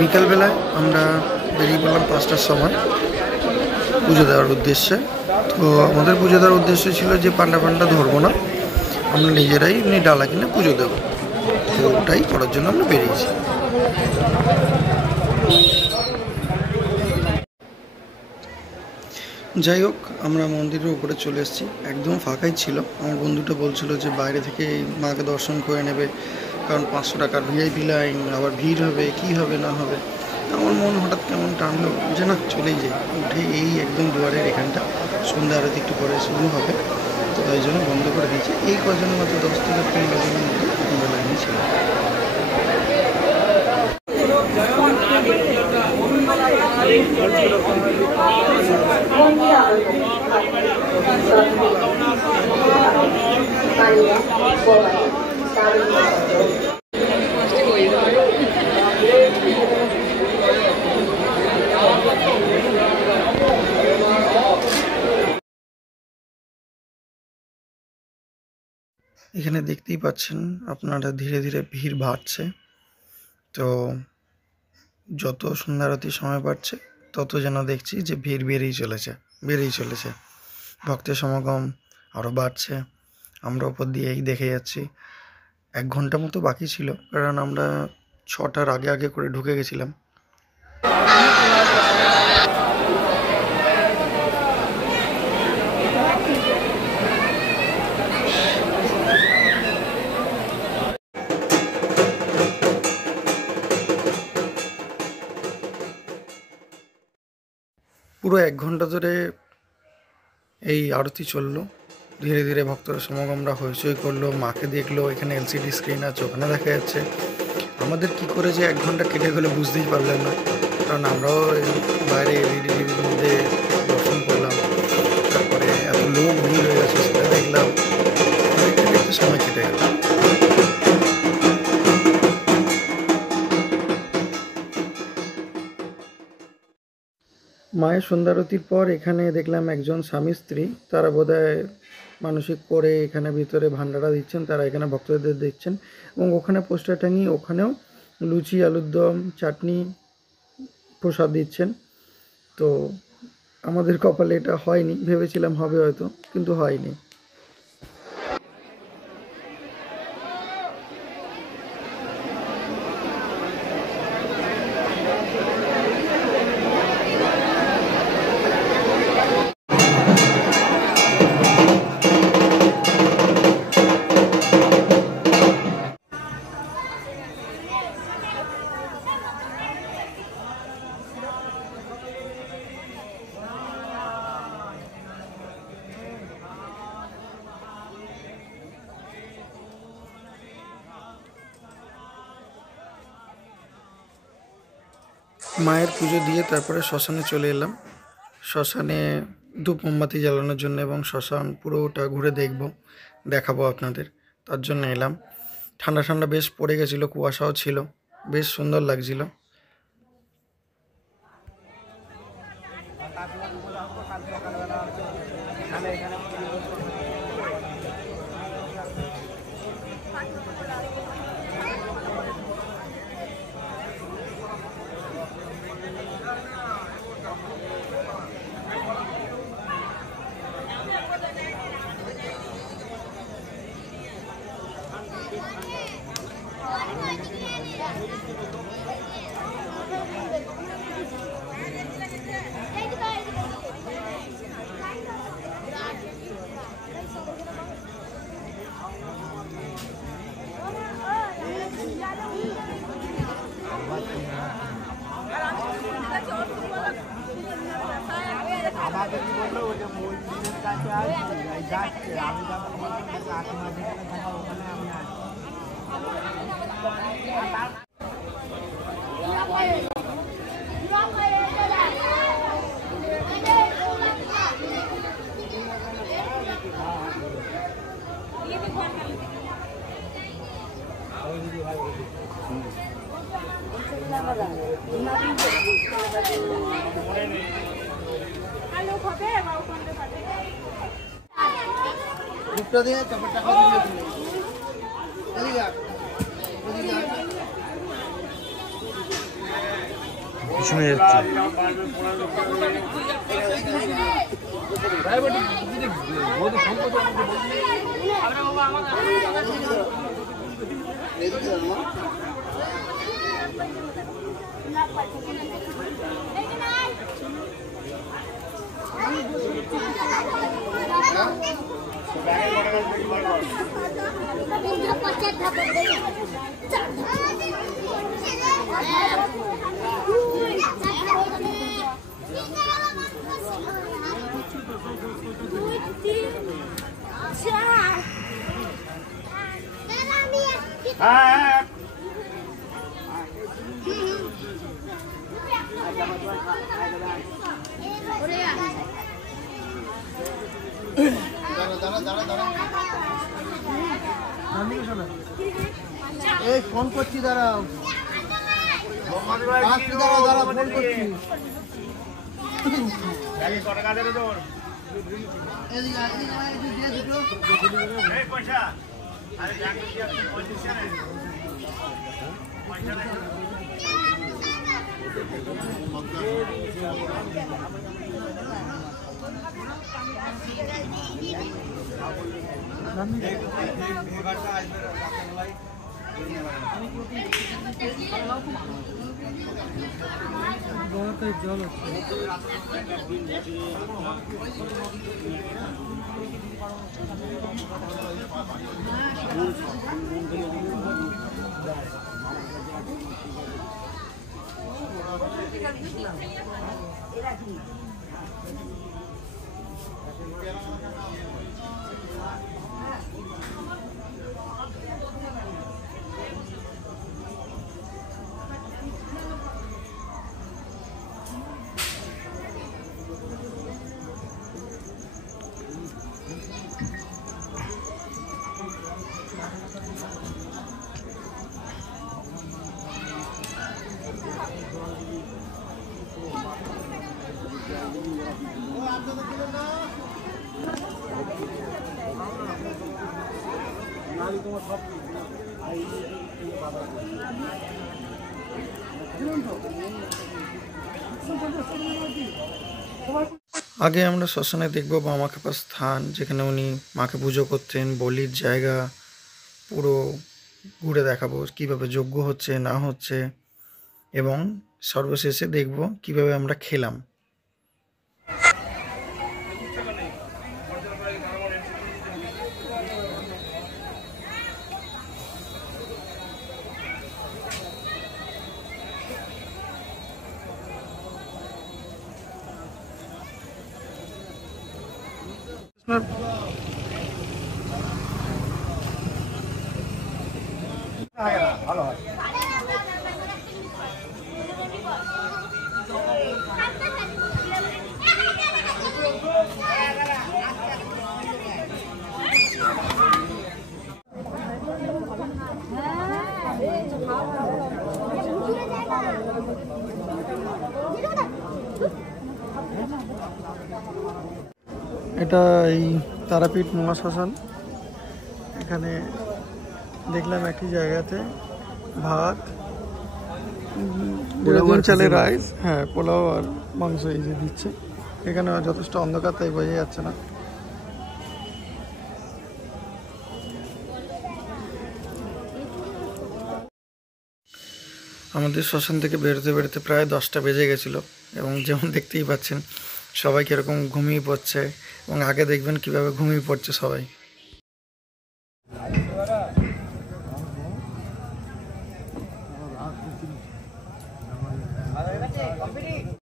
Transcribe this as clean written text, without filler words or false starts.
বিকালবেলায় আমরা বেরিয়ে পড়লাম 5টার সময় পুজো দেওয়ার উদ্দেশ্যে। তো আমাদের পুজো দেওয়ার উদ্দেশ্য ছিল যে পান্ডা ধরবো না, আমরা নিজেরাই এমনি ডালা কিনে পুজো দেবো। তো ওটাই করার জন্য আমরা বেরিয়েছি। যাই হোক, আমরা মন্দিরের উপরে চলে এসেছি, একদম ফাঁকাই ছিল। আমার বন্ধুটা বলছিল যে বাইরে থেকে মাকে দর্শন করে নেবে, কারণ 500 টাকার ভিআইপি লাইন, আবার ভিড় হবে, কি হবে না হবে। আমার মন হঠাৎ কেমন টানলো যে না, চলেই যাই। উঠে এই একদম দুয়ারের এখানটা সন্ধ্যা আরতি একটু পরে শুরু হবে, তো তাই জন্য বন্ধ করে দিয়েছি। এই কজনের মতো 10 থেকে 15 জনের মতো আমরা লাইনে ছিল। এখানে দেখতেই পাচ্ছেন আপনারা, ধীরে ধীরে ভিড় বাড়ছে। তো যত সন্ধ্যা আরতির সময় বাড়ছে তত যেন দেখছি যে ভিড় বেড়েই চলেছে। ভক্তের সমাগম আরও বাড়ছে। আমরা ওপর দিয়েই দেখে যাচ্ছি। 1 ঘন্টা মতো বাকি ছিল, কারণ আমরা 6টার আগে করে ঢুকে গেছিলাম। পুরো 1 ঘন্টা ধরে এই আরতি চললো। ধীরে ধীরে ভক্তরা সমাগমরা হইচই করলো, মাকে দেখলো। এখানে এলসিডি স্ক্রিন আছে, ওখানে দেখা যাচ্ছে। আমাদের কি করে যে 1 ঘন্টা কেটে গেলে বুঝতেই পারলাম না, কারণ আমরাও বাইরে এলইডি টিভির মধ্যে দর্শন করলাম। তারপরে এত লোক ভিড় হয়ে গেছে সেটা দেখলাম, দেখতে দেখতে সময় কেটে গেল। মায়ের সন্ধ্যারতির পর এখানে দেখলাম একজন স্বামী স্ত্রী, তারা বোধহয় মানসিক করে এখানে ভিতরে ভান্ডারা দিচ্ছেন, তারা এখানে ভক্তদের দিচ্ছেন। এবং ওখানে পোস্টার টাঙিয়ে ওখানেও লুচি, আলুর দম, চাটনি, প্রসাদ দিচ্ছেন। তো আমাদের কপালে এটা হয়নি, ভেবেছিলাম হবে হয়তো, কিন্তু হয়নি। মায়ের পুজো দিয়ে তারপরে শ্মশানে চলে এলাম। শ্মশানে ধূপ মোমবাতি জ্বালানোর জন্য, এবং শ্মশান পুরোটা ঘুরে দেখাবো আপনাদের, তার জন্য এলাম। ঠান্ডা ঠান্ডা বেশ পড়ে গেছিলো, কুয়াশাও ছিল, বেশ সুন্দর লাগছিল। দুটো দিয়ে চাপড় টাকা দিয়ে দিল এদিকে পিছনে যাচ্ছে। এই ফোন করছি, দাঁড়াও দাঁড়াও ফোন করছি। জল আগে আমরা শ্মশানে দেখব বামা খেপার স্থান, যেখানে উনি মাকে পুজো করতেন, বলির জায়গা পুরো ঘুরে দেখাবো কিভাবে যজ্ঞ হচ্ছে না হচ্ছে, এবং সর্বশেষে দেখব কিভাবে আমরা খেলাম। ভালো হয়। এটা এই তারাপীঠ মহাশ্মশান। এখানে দেখলাম একটি জায়গাতে ভাত, চালের রাইস, হ্যাঁ পোলাও আর মাংস এই যে দিচ্ছে। এখানে যথেষ্ট অন্ধকার, তাই বোঝা যাচ্ছে না। আমাদের শ্মশান থেকে বেরোতে বেরোতে প্রায় 10টা বেজে গেছিলো, এবং যেমন দেখতেই পাচ্ছেন সবাই কীরকম ঘুমিয়ে পড়ছে, এবং আগে দেখবেন কিভাবে ঘুমিয়ে পড়ছে সবাই।